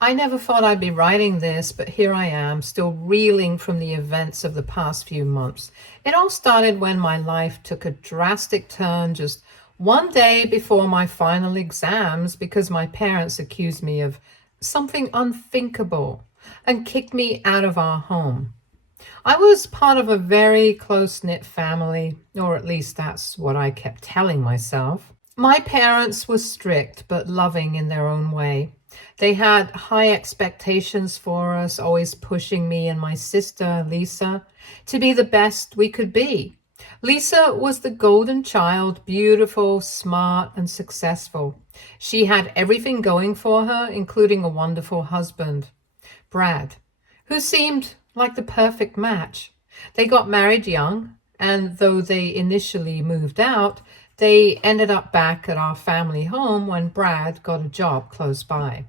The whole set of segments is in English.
I never thought I'd be writing this, but here I am, still reeling from the events of the past few months. It all started when my life took a drastic turn just one day before my final exams because my parents accused me of something unthinkable and kicked me out of our home. I was part of a very close-knit family, or at least that's what I kept telling myself. My parents were strict but loving in their own way. They had high expectations for us, always pushing me and my sister, Lisa, to be the best we could be. Lisa was the golden child, beautiful, smart, and successful. She had everything going for her, including a wonderful husband, Brad, who seemed like the perfect match. They got married young, and though they initially moved out, they ended up back at our family home when Brad got a job close by.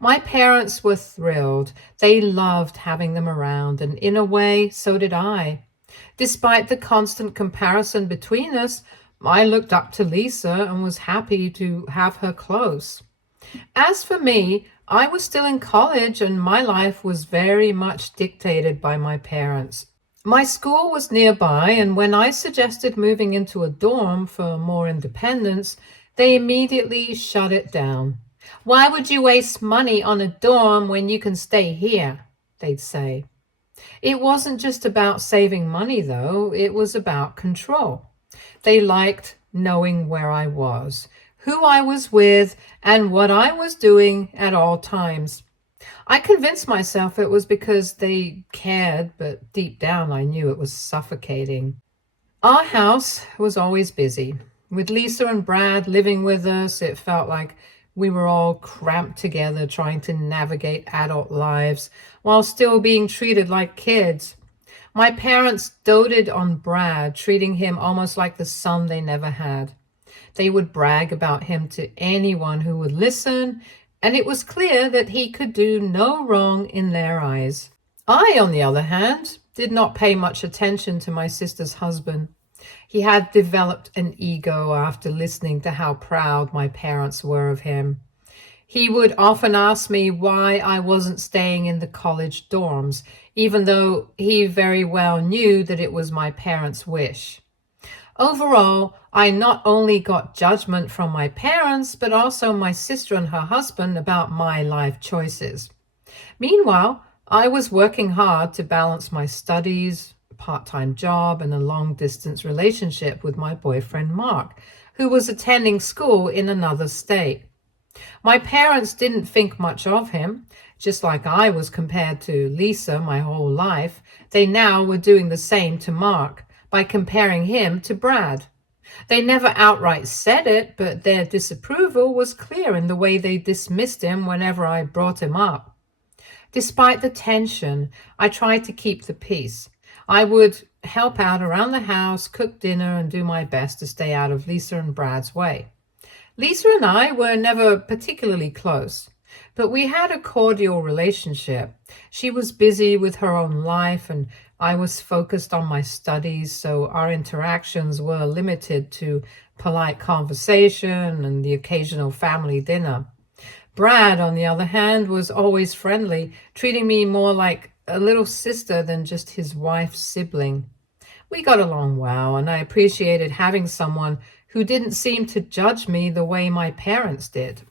My parents were thrilled. They loved having them around, and in a way, so did I. Despite the constant comparison between us, I looked up to Lisa and was happy to have her close. As for me, I was still in college and my life was very much dictated by my parents. My school was nearby, and when I suggested moving into a dorm for more independence, they immediately shut it down. "Why would you waste money on a dorm when you can stay here?" they'd say. It wasn't just about saving money, though, it was about control. They liked knowing where I was, who I was with, and what I was doing at all times. I convinced myself it was because they cared, but deep down I knew it was suffocating. Our house was always busy. With Lisa and Brad living with us, it felt like we were all cramped together trying to navigate adult lives while still being treated like kids. My parents doted on Brad, treating him almost like the son they never had. They would brag about him to anyone who would listen, and it was clear that he could do no wrong in their eyes. I, on the other hand, did not pay much attention to my sister's husband. He had developed an ego after listening to how proud my parents were of him. He would often ask me why I wasn't staying in the college dorms, even though he very well knew that it was my parents' wish. Overall, I not only got judgment from my parents, but also my sister and her husband about my life choices. Meanwhile, I was working hard to balance my studies, a part-time job, and a long-distance relationship with my boyfriend Mark, who was attending school in another state. My parents didn't think much of him. Just like I was compared to Lisa my whole life, they now were doing the same to Mark by comparing him to Brad. They never outright said it, but their disapproval was clear in the way they dismissed him whenever I brought him up. Despite the tension, I tried to keep the peace. I would help out around the house, cook dinner, and do my best to stay out of Lisa and Brad's way. Lisa and I were never particularly close, but we had a cordial relationship. She was busy with her own life, and I was focused on my studies, so our interactions were limited to polite conversation and the occasional family dinner. Brad, on the other hand, was always friendly, treating me more like a little sister than just his wife's sibling. We got along well, and I appreciated having someone who didn't seem to judge me the way my parents did.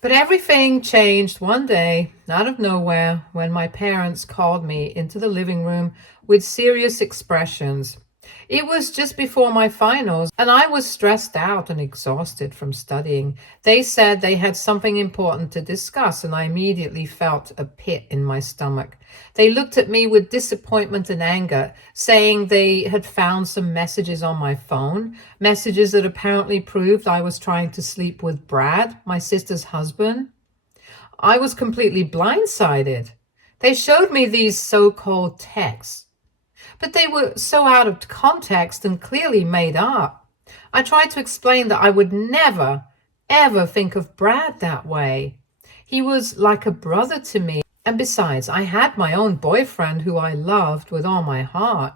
But everything changed one day, out of nowhere, when my parents called me into the living room with serious expressions. It was just before my finals, and I was stressed out and exhausted from studying. They said they had something important to discuss, and I immediately felt a pit in my stomach. They looked at me with disappointment and anger, saying they had found some messages on my phone, messages that apparently proved I was trying to sleep with Brad, my sister's husband. I was completely blindsided. They showed me these so-called texts, but they were so out of context and clearly made up. I tried to explain that I would never, ever think of Brad that way. He was like a brother to me, and besides, I had my own boyfriend who I loved with all my heart.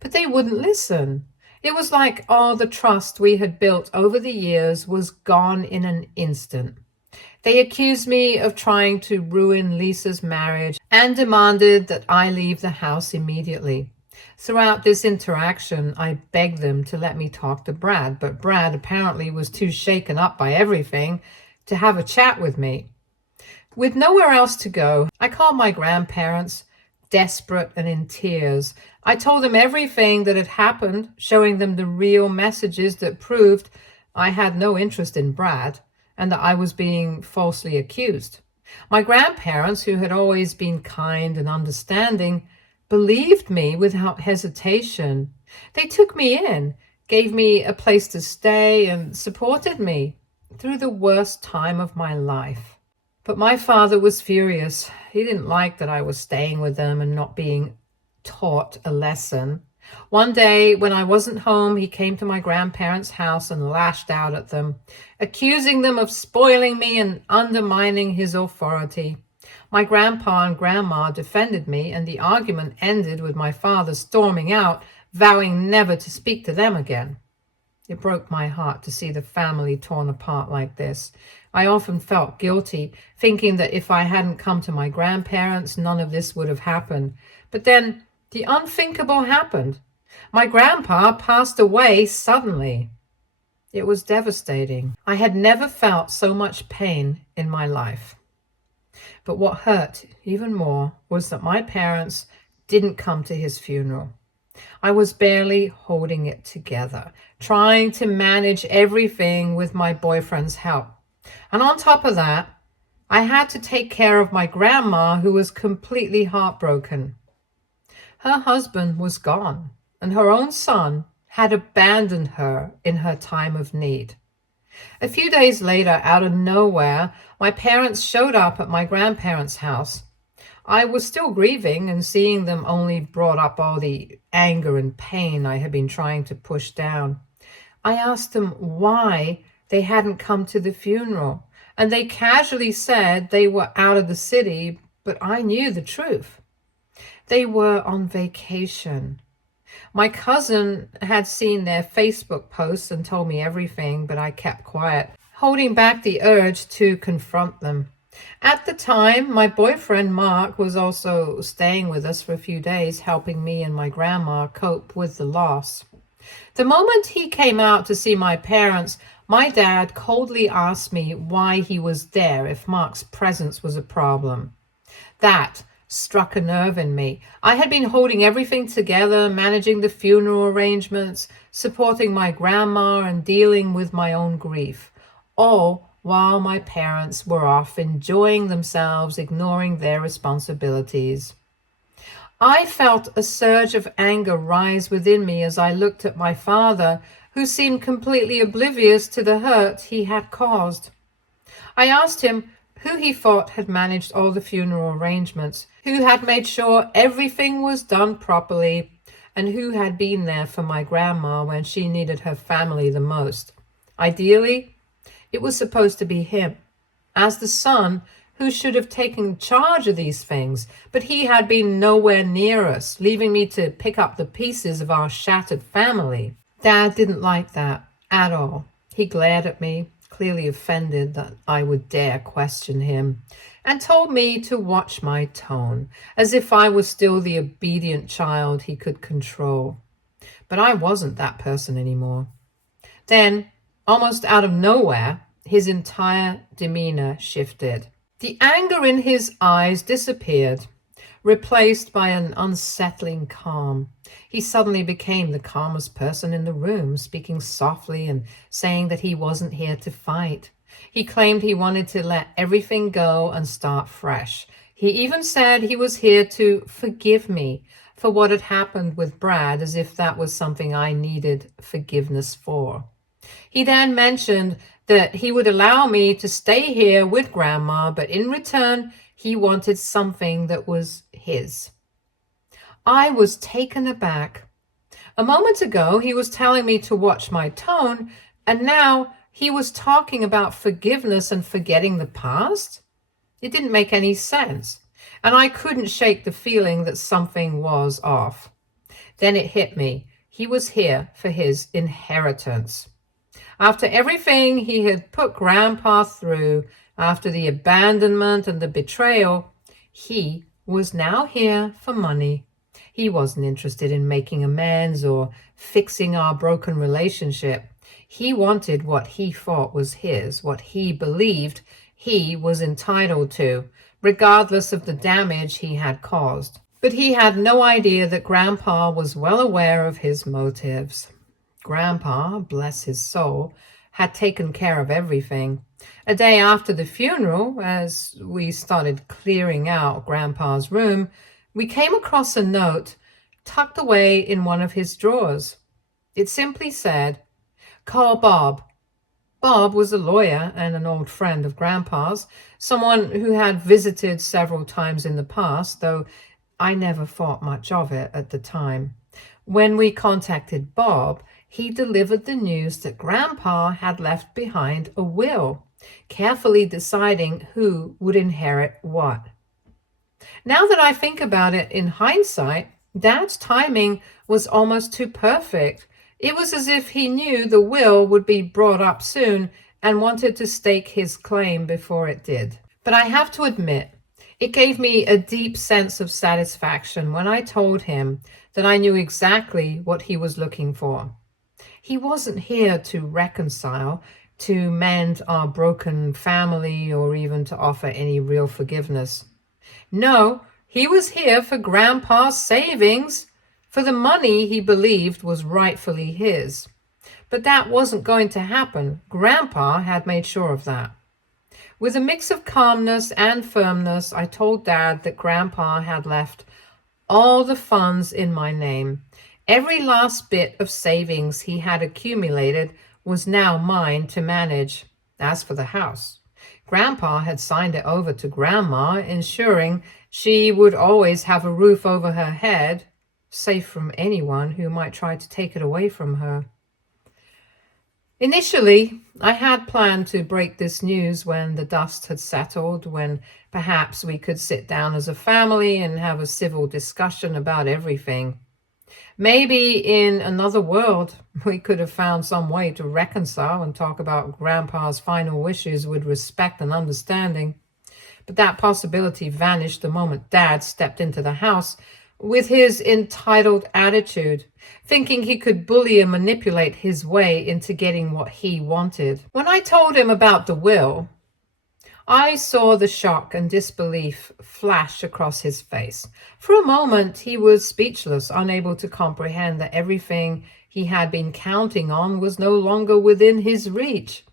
But they wouldn't listen. It was like all the trust we had built over the years was gone in an instant. They accused me of trying to ruin Lisa's marriage and demanded that I leave the house immediately. Throughout this interaction, I begged them to let me talk to Brad, but Brad apparently was too shaken up by everything to have a chat with me. With nowhere else to go, I called my grandparents, desperate and in tears. I told them everything that had happened, showing them the real messages that proved I had no interest in Brad and that I was being falsely accused. My grandparents, who had always been kind and understanding, believed me without hesitation. They took me in, gave me a place to stay, and supported me through the worst time of my life. But my father was furious. He didn't like that I was staying with them and not being taught a lesson. One day, when I wasn't home, he came to my grandparents' house and lashed out at them, accusing them of spoiling me and undermining his authority. My grandpa and grandma defended me, and the argument ended with my father storming out, vowing never to speak to them again. It broke my heart to see the family torn apart like this. I often felt guilty, thinking that if I hadn't come to my grandparents, none of this would have happened. But then the unthinkable happened. My grandpa passed away suddenly. It was devastating. I had never felt so much pain in my life. But what hurt even more was that my parents didn't come to his funeral. I was barely holding it together, trying to manage everything with my boyfriend's help. And on top of that, I had to take care of my grandma, who was completely heartbroken. Her husband was gone, and her own son had abandoned her in her time of need. A few days later, out of nowhere, my parents showed up at my grandparents' house. I was still grieving, and seeing them only brought up all the anger and pain I had been trying to push down. I asked them why they hadn't come to the funeral, and they casually said they were out of the city, but I knew the truth. They were on vacation. My cousin had seen their Facebook posts and told me everything, but I kept quiet, holding back the urge to confront them. At the time, my boyfriend Mark was also staying with us for a few days, helping me and my grandma cope with the loss. The moment he came out to see my parents, my dad coldly asked me why he was there if Mark's presence was a problem. That struck a nerve in me. I had been holding everything together, managing the funeral arrangements, supporting my grandma, and dealing with my own grief, all while my parents were off enjoying themselves, ignoring their responsibilities. I felt a surge of anger rise within me as I looked at my father, who seemed completely oblivious to the hurt he had caused. I asked him who he thought had managed all the funeral arrangements, who had made sure everything was done properly, and who had been there for my grandma when she needed her family the most. Ideally, it was supposed to be him, as the son who should have taken charge of these things, but he had been nowhere near us, leaving me to pick up the pieces of our shattered family. Dad didn't like that at all. He glared at me, clearly offended that I would dare question him, and told me to watch my tone, as if I was still the obedient child he could control. But I wasn't that person anymore. Then, almost out of nowhere, his entire demeanor shifted. The anger in his eyes disappeared, replaced by an unsettling calm. He suddenly became the calmest person in the room, speaking softly and saying that he wasn't here to fight. He claimed he wanted to let everything go and start fresh. He even said he was here to forgive me for what had happened with Brad, as if that was something I needed forgiveness for. He then mentioned that he would allow me to stay here with Grandma, but in return, he wanted something that was his. I was taken aback. A moment ago, he was telling me to watch my tone, and now he was talking about forgiveness and forgetting the past? It didn't make any sense, and I couldn't shake the feeling that something was off. Then it hit me. He was here for his inheritance. After everything he had put Grandpa through, After the abandonment and the betrayal, he was now here for money. He wasn't interested in making amends or fixing our broken relationship. He wanted what he thought was his, what he believed he was entitled to, regardless of the damage he had caused. But he had no idea that Grandpa was well aware of his motives. Grandpa, bless his soul, had taken care of everything. A day after the funeral, as we started clearing out Grandpa's room, we came across a note tucked away in one of his drawers. It simply said, "Call Bob." Bob was a lawyer and an old friend of Grandpa's, someone who had visited several times in the past, though I never thought much of it at the time. When we contacted Bob, he delivered the news that Grandpa had left behind a will, carefully deciding who would inherit what. Now that I think about it in hindsight, Dad's timing was almost too perfect. It was as if he knew the will would be brought up soon and wanted to stake his claim before it did. But I have to admit, it gave me a deep sense of satisfaction when I told him that I knew exactly what he was looking for. He wasn't here to reconcile, to mend our broken family, or even to offer any real forgiveness. No, he was here for Grandpa's savings, for the money he believed was rightfully his. But that wasn't going to happen. Grandpa had made sure of that. With a mix of calmness and firmness, I told Dad that Grandpa had left all the funds in my name. Every last bit of savings he had accumulated was now mine to manage. As for the house, Grandpa had signed it over to Grandma, ensuring she would always have a roof over her head, safe from anyone who might try to take it away from her. Initially, I had planned to break this news when the dust had settled, when perhaps we could sit down as a family and have a civil discussion about everything. Maybe in another world, we could have found some way to reconcile and talk about Grandpa's final wishes with respect and understanding. But that possibility vanished the moment Dad stepped into the house with his entitled attitude, thinking he could bully and manipulate his way into getting what he wanted. When I told him about the will, I saw the shock and disbelief flash across his face. For a moment, he was speechless, unable to comprehend that everything he had been counting on was no longer within his reach.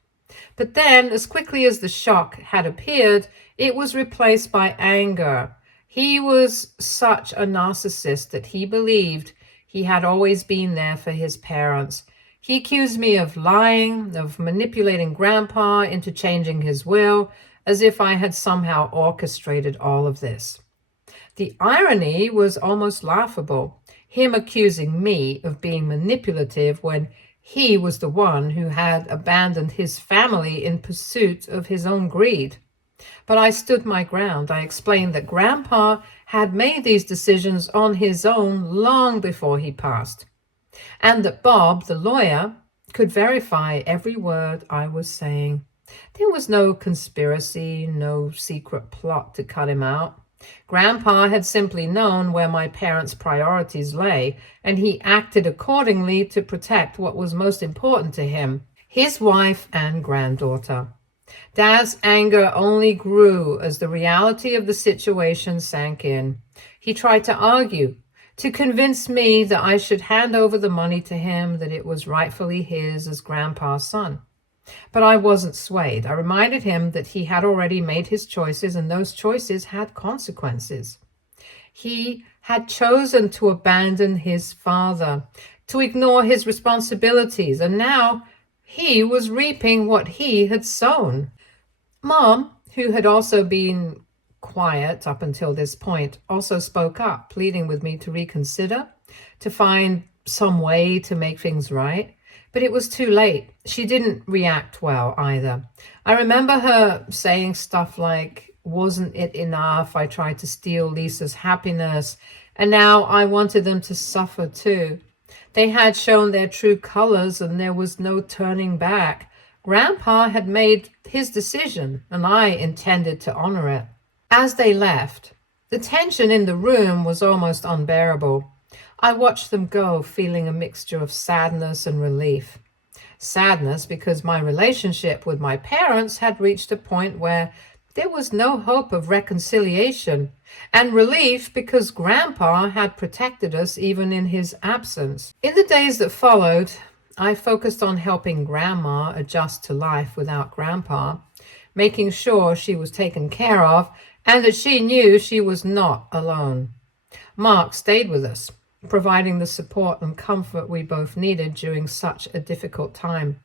But then, as quickly as the shock had appeared, it was replaced by anger. He was such a narcissist that he believed he had always been there for his parents. He accused me of lying, of manipulating Grandpa into changing his will, as if I had somehow orchestrated all of this. The irony was almost laughable, him accusing me of being manipulative when he was the one who had abandoned his family in pursuit of his own greed. But I stood my ground. I explained that Grandpa had made these decisions on his own long before he passed, and that Bob, the lawyer, could verify every word I was saying. There was no conspiracy, no secret plot to cut him out. Grandpa had simply known where my parents' priorities lay, and he acted accordingly to protect what was most important to him, his wife and granddaughter. Dad's anger only grew as the reality of the situation sank in. He tried to argue, to convince me that I should hand over the money to him, that it was rightfully his as Grandpa's son. But I wasn't swayed. I reminded him that he had already made his choices, and those choices had consequences. He had chosen to abandon his father, to ignore his responsibilities, and now he was reaping what he had sown. Mom, who had also been quiet up until this point, also spoke up, pleading with me to reconsider, to find some way to make things right. But it was too late. She didn't react well either. I remember her saying stuff like, "Wasn't it enough? I tried to steal Lisa's happiness, and now I wanted them to suffer too. They had shown their true colors, and there was no turning back. Grandpa had made his decision, and I intended to honor it. As they left, the tension in the room was almost unbearable. I watched them go, feeling a mixture of sadness and relief. Sadness because my relationship with my parents had reached a point where there was no hope of reconciliation, and relief because Grandpa had protected us even in his absence. In the days that followed, I focused on helping Grandma adjust to life without Grandpa, making sure she was taken care of and that she knew she was not alone. Mark stayed with us, providing the support and comfort we both needed during such a difficult time.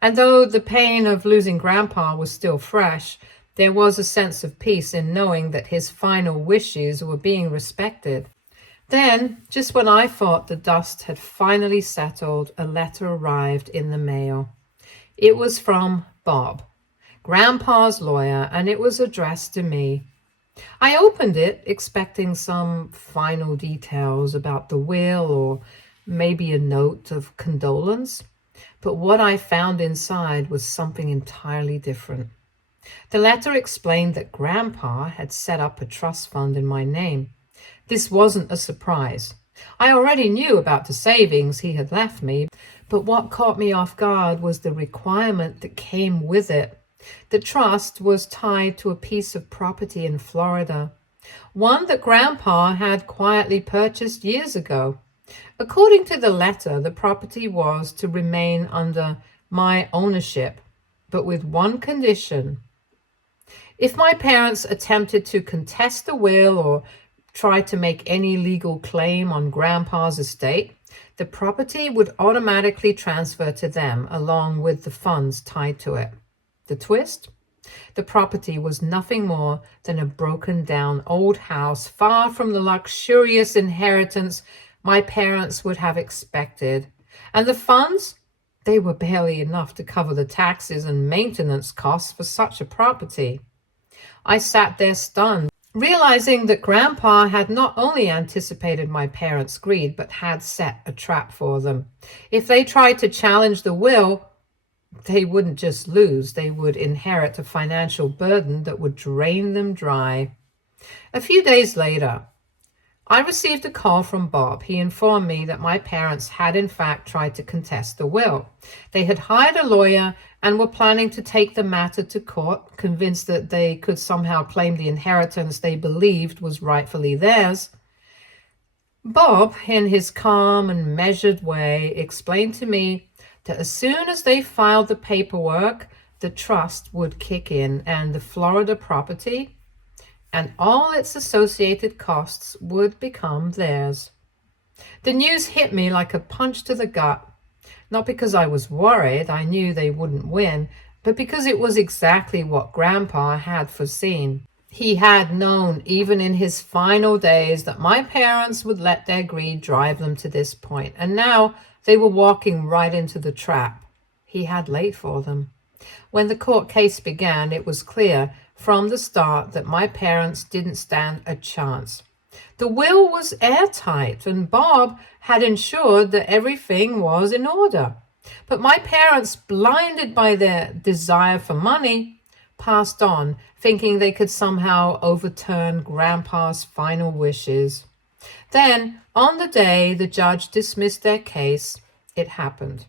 And though the pain of losing Grandpa was still fresh, there was a sense of peace in knowing that his final wishes were being respected. Then, just when I thought the dust had finally settled, a letter arrived in the mail. It was from Bob, Grandpa's lawyer, and it was addressed to me. I opened it expecting some final details about the will or maybe a note of condolence, but what I found inside was something entirely different. The letter explained that Grandpa had set up a trust fund in my name. This wasn't a surprise. I already knew about the savings he had left me, but what caught me off guard was the requirement that came with it. The trust was tied to a piece of property in Florida, one that Grandpa had quietly purchased years ago. According to the letter, the property was to remain under my ownership, but with one condition. If my parents attempted to contest the will or tried to make any legal claim on Grandpa's estate, the property would automatically transfer to them along with the funds tied to it. The twist? The property was nothing more than a broken down old house, far from the luxurious inheritance my parents would have expected. And the funds? They were barely enough to cover the taxes and maintenance costs for such a property. I sat there stunned, realizing that Grandpa had not only anticipated my parents' greed, but had set a trap for them. If they tried to challenge the will, they wouldn't just lose, they would inherit a financial burden that would drain them dry. A few days later, I received a call from Bob. He informed me that my parents had in fact tried to contest the will. They had hired a lawyer and were planning to take the matter to court, convinced that they could somehow claim the inheritance they believed was rightfully theirs. Bob, in his calm and measured way, explained to me that as soon as they filed the paperwork, the trust would kick in and the Florida property and all its associated costs would become theirs. The news hit me like a punch to the gut, not because I was worried, I knew they wouldn't win, but because it was exactly what Grandpa had foreseen. He had known, even in his final days, that my parents would let their greed drive them to this point, and now they were walking right into the trap he had laid for them. When the court case began, it was clear from the start that my parents didn't stand a chance. The will was airtight, and Bob had ensured that everything was in order. But my parents, blinded by their desire for money, passed on, thinking they could somehow overturn Grandpa's final wishes. Then, on the day the judge dismissed their case, it happened.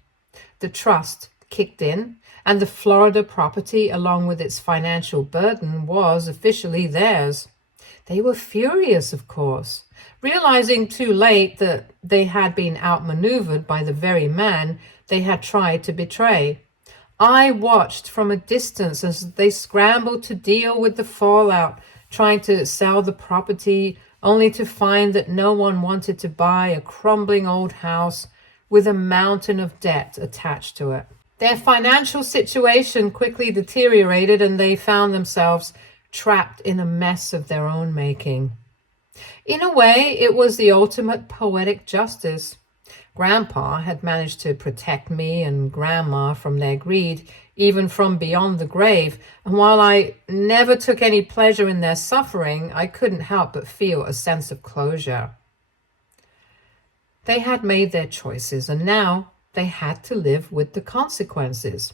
The trust kicked in, and the Florida property, along with its financial burden, was officially theirs. They were furious, of course, realizing too late that they had been outmaneuvered by the very man they had tried to betray. I watched from a distance as they scrambled to deal with the fallout, trying to sell the property, only to find that no one wanted to buy a crumbling old house with a mountain of debt attached to it. Their financial situation quickly deteriorated, and they found themselves trapped in a mess of their own making. In a way, it was the ultimate poetic justice. Grandpa had managed to protect me and Grandma from their greed, even from beyond the grave, and while I never took any pleasure in their suffering, I couldn't help but feel a sense of closure. They had made their choices, and now they had to live with the consequences.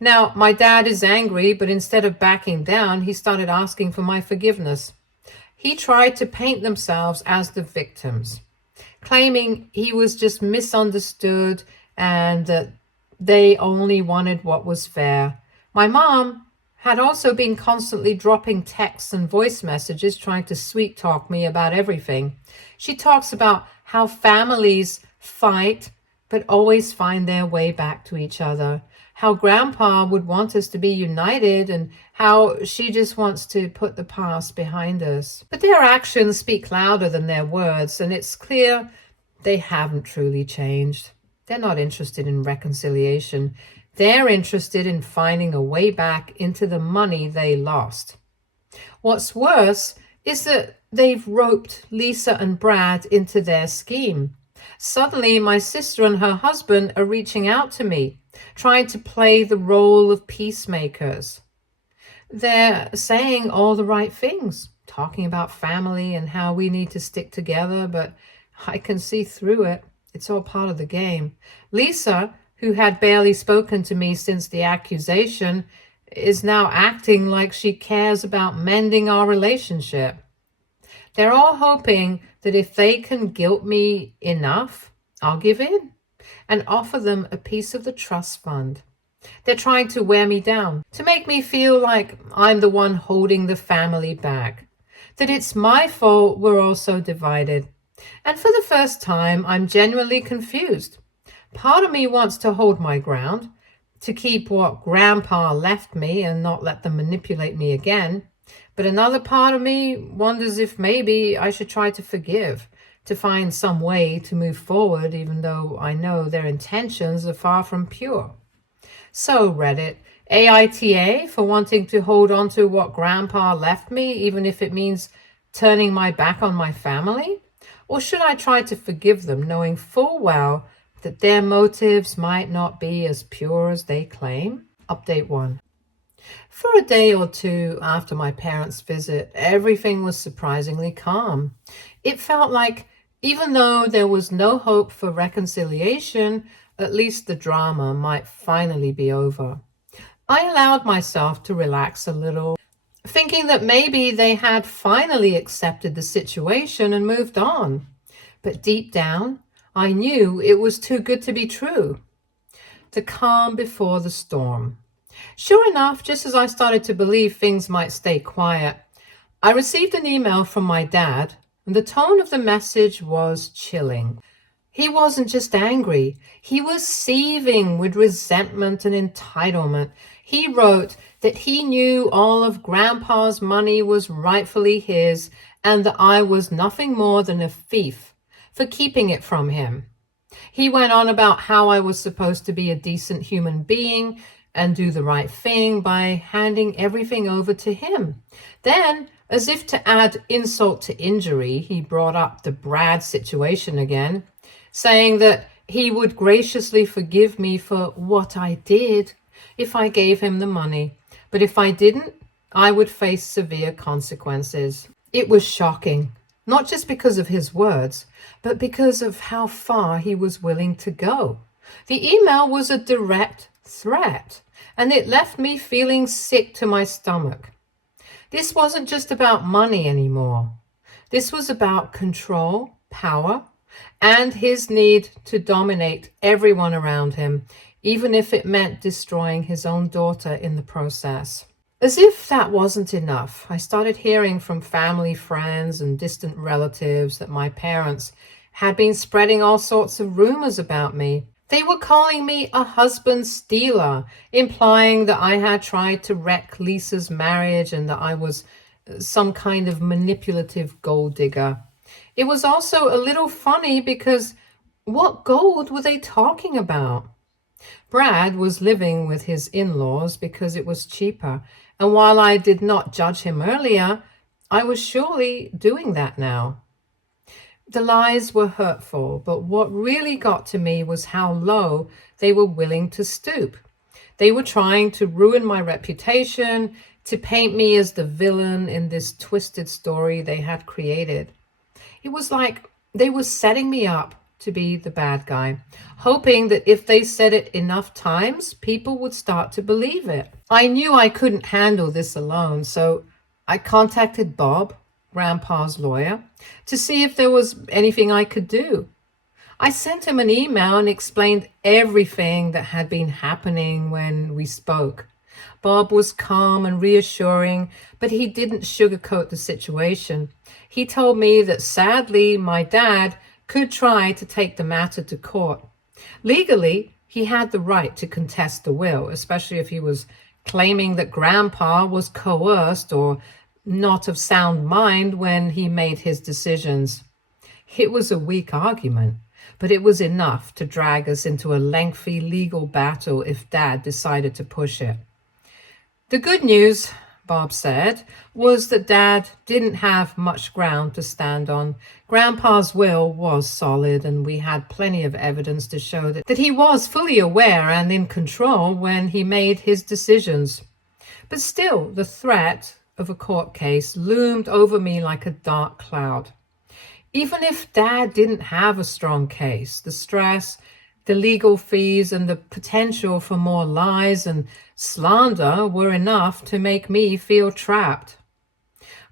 Now, my dad is angry, but instead of backing down, he started asking for my forgiveness. He tried to paint themselves as the victims, claiming he was just misunderstood and that they only wanted what was fair. My mom had also been constantly dropping texts and voice messages trying to sweet talk me about everything. She talks about how families fight but always find their way back to each other. How grandpa would want us to be united and how she just wants to put the past behind us. But their actions speak louder than their words, and it's clear they haven't truly changed. They're not interested in reconciliation. They're interested in finding a way back into the money they lost. What's worse is that they've roped Lisa and Brad into their scheme. Suddenly, my sister and her husband are reaching out to me, trying to play the role of peacemakers. They're saying all the right things, talking about family and how we need to stick together, but I can see through it. It's all part of the game. Lisa, who had barely spoken to me since the accusation, is now acting like she cares about mending our relationship. They're all hoping that if they can guilt me enough, I'll give in and offer them a piece of the trust fund. They're trying to wear me down, to make me feel like I'm the one holding the family back, that it's my fault we're all so divided. And for the first time, I'm genuinely confused. Part of me wants to hold my ground, to keep what Grandpa left me and not let them manipulate me again. But another part of me wonders if maybe I should try to forgive, to find some way to move forward, even though I know their intentions are far from pure. So, Reddit, AITA for wanting to hold on to what Grandpa left me, even if it means turning my back on my family? Or should I try to forgive them, knowing full well that their motives might not be as pure as they claim? Update 1. For a day or two after my parents' visit, everything was surprisingly calm. It felt like, even though there was no hope for reconciliation, at least the drama might finally be over. I allowed myself to relax a little, thinking that maybe they had finally accepted the situation and moved on. But deep down, I knew it was too good to be true. The calm before the storm. Sure enough, just as I started to believe things might stay quiet, I received an email from my dad, and the tone of the message was chilling. He wasn't just angry, he was seething with resentment and entitlement. He wrote that he knew all of Grandpa's money was rightfully his and that I was nothing more than a thief for keeping it from him. He went on about how I was supposed to be a decent human being and do the right thing by handing everything over to him. Then, as if to add insult to injury, he brought up the Brad situation again, saying that he would graciously forgive me for what I did if I gave him the money, but if I didn't, I would face severe consequences. It was shocking, not just because of his words, but because of how far he was willing to go. The email was a direct threat, and it left me feeling sick to my stomach. This wasn't just about money anymore. This was about control, power, and his need to dominate everyone around him, even if it meant destroying his own daughter in the process. As if that wasn't enough, I started hearing from family, friends, and distant relatives that my parents had been spreading all sorts of rumors about me. They were calling me a husband stealer, implying that I had tried to wreck Lisa's marriage and that I was some kind of manipulative gold digger. It was also a little funny because what gold were they talking about? Brad was living with his in-laws because it was cheaper, and while I did not judge him earlier, I was surely doing that now. The lies were hurtful, but what really got to me was how low they were willing to stoop. They were trying to ruin my reputation, to paint me as the villain in this twisted story they had created. It was like they were setting me up to be the bad guy, hoping that if they said it enough times, people would start to believe it. I knew I couldn't handle this alone, so I contacted Bob, Grandpa's lawyer, to see if there was anything I could do. I sent him an email and explained everything that had been happening when we spoke. Bob was calm and reassuring, but he didn't sugarcoat the situation. He told me that sadly my dad could try to take the matter to court. Legally, he had the right to contest the will, especially if he was claiming that Grandpa was coerced or not of sound mind when he made his decisions. It was a weak argument, but it was enough to drag us into a lengthy legal battle if Dad decided to push it. The good news, Bob said, was that Dad didn't have much ground to stand on. Grandpa's will was solid, and we had plenty of evidence to show that he was fully aware and in control when he made his decisions. But still, the threat of a court case loomed over me like a dark cloud. Even if Dad didn't have a strong case, the stress, the legal fees, and the potential for more lies and slander were enough to make me feel trapped.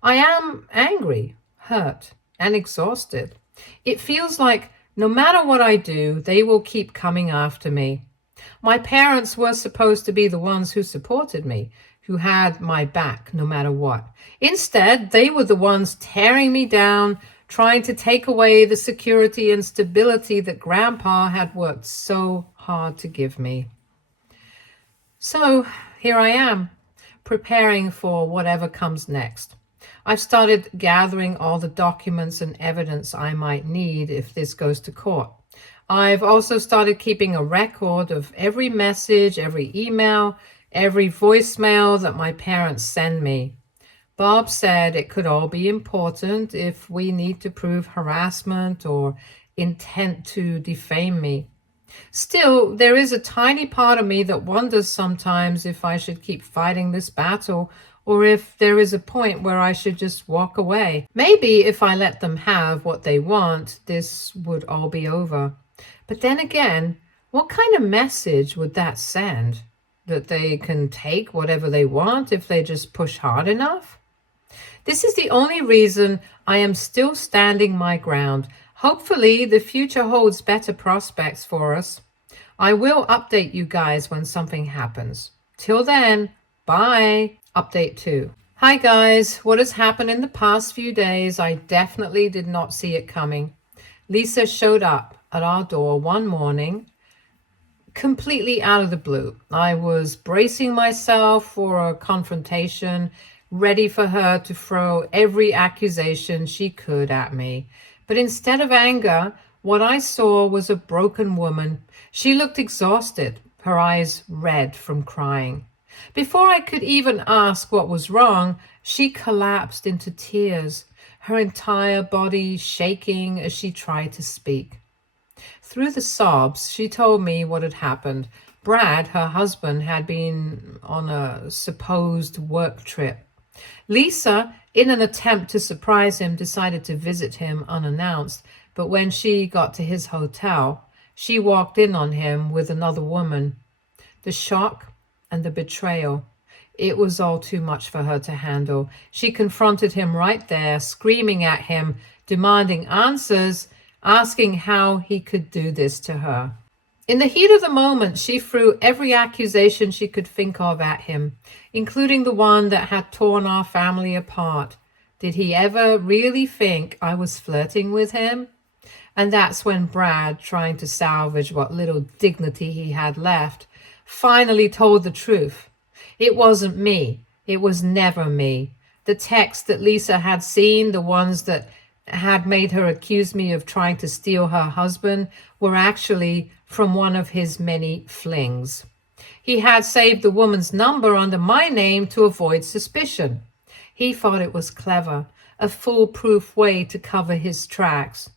I am angry, hurt, and exhausted. It feels like no matter what I do, they will keep coming after me. My parents were supposed to be the ones who supported me, who had my back no matter what. Instead, they were the ones tearing me down, trying to take away the security and stability that Grandpa had worked so hard to give me. So here I am, preparing for whatever comes next. I've started gathering all the documents and evidence I might need if this goes to court. I've also started keeping a record of every message, every email, every voicemail that my parents send me. Bob said it could all be important if we need to prove harassment or intent to defame me. Still, there is a tiny part of me that wonders sometimes if I should keep fighting this battle or if there is a point where I should just walk away. Maybe if I let them have what they want, this would all be over. But then again, what kind of message would that send? That they can take whatever they want if they just push hard enough? This is the only reason I am still standing my ground. Hopefully, the future holds better prospects for us. I will update you guys when something happens. Till then, bye. Update 2. Hi guys, what has happened in the past few days, I definitely did not see it coming. Lisa showed up at our door one morning, completely out of the blue. I was bracing myself for a confrontation, ready for her to throw every accusation she could at me. But instead of anger, what I saw was a broken woman. She looked exhausted, her eyes red from crying. Before I could even ask what was wrong, she collapsed into tears, her entire body shaking as she tried to speak. Through the sobs, she told me what had happened. Brad, her husband, had been on a supposed work trip. Lisa, in an attempt to surprise him, decided to visit him unannounced, but when she got to his hotel, she walked in on him with another woman. The shock and the betrayal, it was all too much for her to handle. She confronted him right there, screaming at him, demanding answers, asking how he could do this to her. In the heat of the moment, she threw every accusation she could think of at him, including the one that had torn our family apart. Did he ever really think I was flirting with him? And that's when Brad, trying to salvage what little dignity he had left, finally told the truth. It wasn't me. It was never me. The texts that Lisa had seen, the ones that had made her accuse me of trying to steal her husband, were actually from one of his many flings. He had saved the woman's number under my name to avoid suspicion. He thought it was clever, a foolproof way to cover his tracks.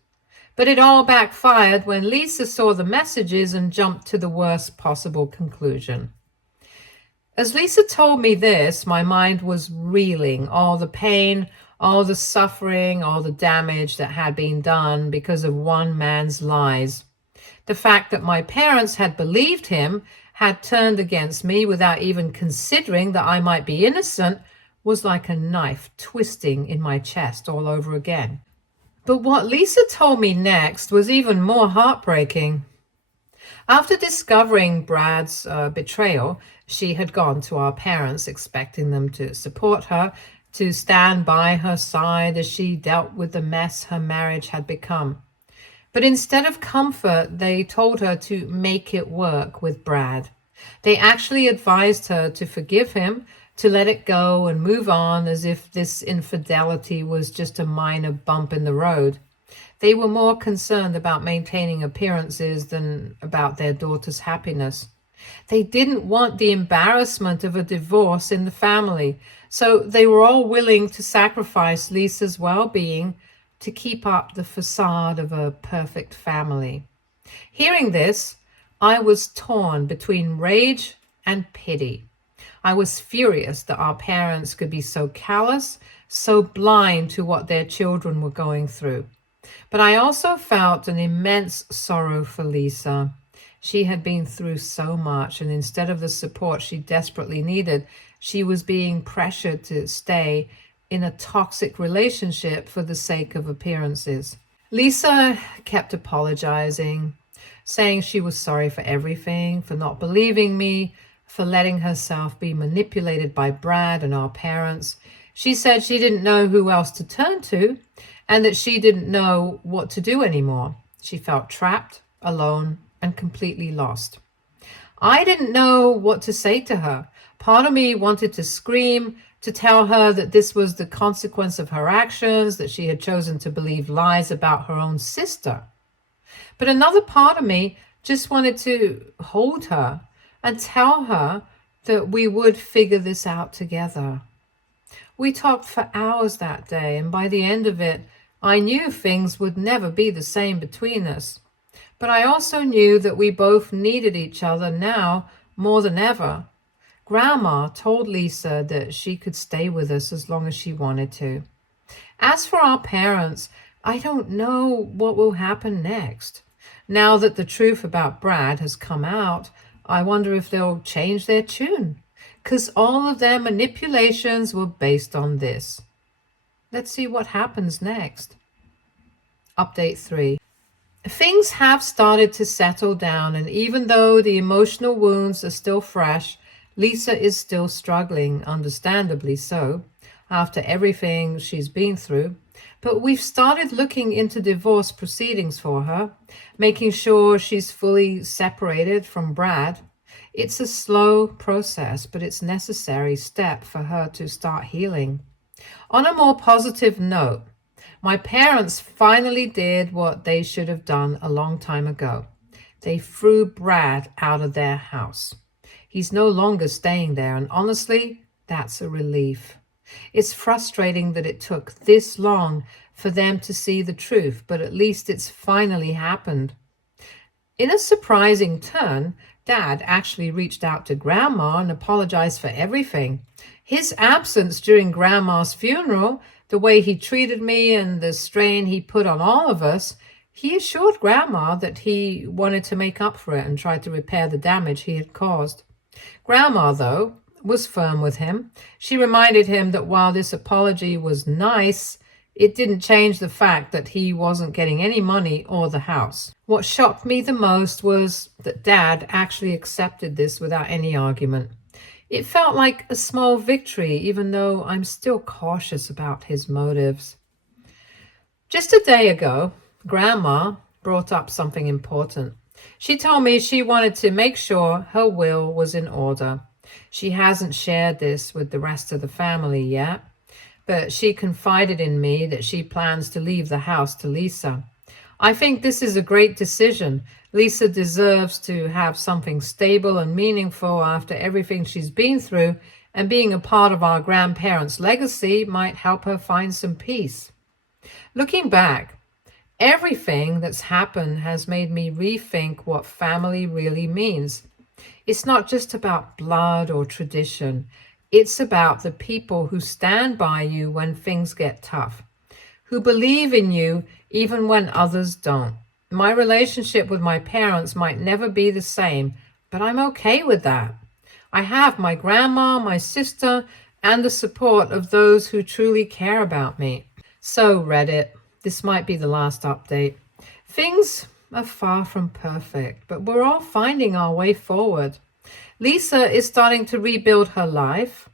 But it all backfired when Lisa saw the messages and jumped to the worst possible conclusion. As Lisa told me this, my mind was reeling, all the pain, all the suffering, all the damage that had been done because of one man's lies. The fact that my parents had believed him, had turned against me without even considering that I might be innocent, was like a knife twisting in my chest all over again. But what Lisa told me next was even more heartbreaking. After discovering Brad's betrayal, she had gone to our parents, expecting them to support her, to stand by her side as she dealt with the mess her marriage had become. But instead of comfort, they told her to make it work with Brad. They actually advised her to forgive him, to let it go and move on as if this infidelity was just a minor bump in the road. They were more concerned about maintaining appearances than about their daughter's happiness. They didn't want the embarrassment of a divorce in the family, so they were all willing to sacrifice Lisa's well-being to keep up the facade of a perfect family. Hearing this, I was torn between rage and pity. I was furious that our parents could be so callous, so blind to what their children were going through. But I also felt an immense sorrow for Lisa. She had been through so much, and instead of the support she desperately needed, she was being pressured to stay in a toxic relationship for the sake of appearances. Lisa kept apologizing, saying she was sorry for everything, for not believing me, for letting herself be manipulated by Brad and our parents. She said she didn't know who else to turn to and that she didn't know what to do anymore. She felt trapped, alone, and completely lost. I didn't know what to say to her. Part of me wanted to scream, to tell her that this was the consequence of her actions, that she had chosen to believe lies about her own sister. But another part of me just wanted to hold her and tell her that we would figure this out together. We talked for hours that day, and by the end of it, I knew things would never be the same between us. But I also knew that we both needed each other now more than ever. Grandma told Lisa that she could stay with us as long as she wanted to. As for our parents, I don't know what will happen next. Now that the truth about Brad has come out, I wonder if they'll change their tune, 'cause all of their manipulations were based on this. Let's see what happens next. Update 3. Things have started to settle down, and even though the emotional wounds are still fresh, Lisa is still struggling, understandably so, after everything she's been through. But we've started looking into divorce proceedings for her, making sure she's fully separated from Brad. It's a slow process, but it's a necessary step for her to start healing. On a more positive note, my parents finally did what they should have done a long time ago. They threw Brad out of their house. He's no longer staying there, and honestly, that's a relief. It's frustrating that it took this long for them to see the truth, but at least it's finally happened. In a surprising turn, Dad actually reached out to Grandma and apologized for everything. His absence during Grandma's funeral, the way he treated me and the strain he put on all of us, he assured Grandma that he wanted to make up for it and try to repair the damage he had caused. Grandma, though, was firm with him. She reminded him that while this apology was nice, it didn't change the fact that he wasn't getting any money or the house. What shocked me the most was that Dad actually accepted this without any argument. It felt like a small victory, even though I'm still cautious about his motives. Just a day ago, Grandma brought up something important. She told me she wanted to make sure her will was in order. She hasn't shared this with the rest of the family yet, but she confided in me that she plans to leave the house to Lisa. I think this is a great decision. Lisa deserves to have something stable and meaningful after everything she's been through, and being a part of our grandparents' legacy might help her find some peace. Looking back, everything that's happened has made me rethink what family really means. It's not just about blood or tradition. It's about the people who stand by you when things get tough, who believe in you even when others don't. My relationship with my parents might never be the same, but I'm okay with that. I have my grandma, my sister, and the support of those who truly care about me. So, Reddit, this might be the last update. Things are far from perfect, but we're all finding our way forward. Lisa is starting to rebuild her life,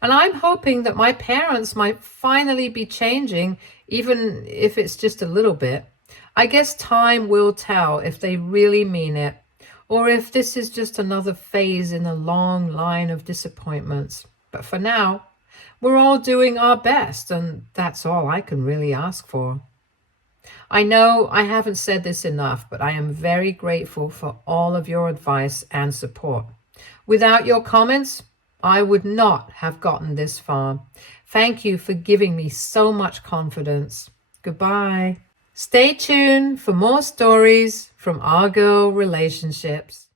and I'm hoping that my parents might finally be changing, even if it's just a little bit. I guess time will tell if they really mean it, or if this is just another phase in a long line of disappointments. But for now, we're all doing our best, and that's all I can really ask for. I know I haven't said this enough, but I am very grateful for all of your advice and support. Without your comments, I would not have gotten this far. Thank you for giving me so much confidence. Goodbye. Stay tuned for more stories from our girl relationships.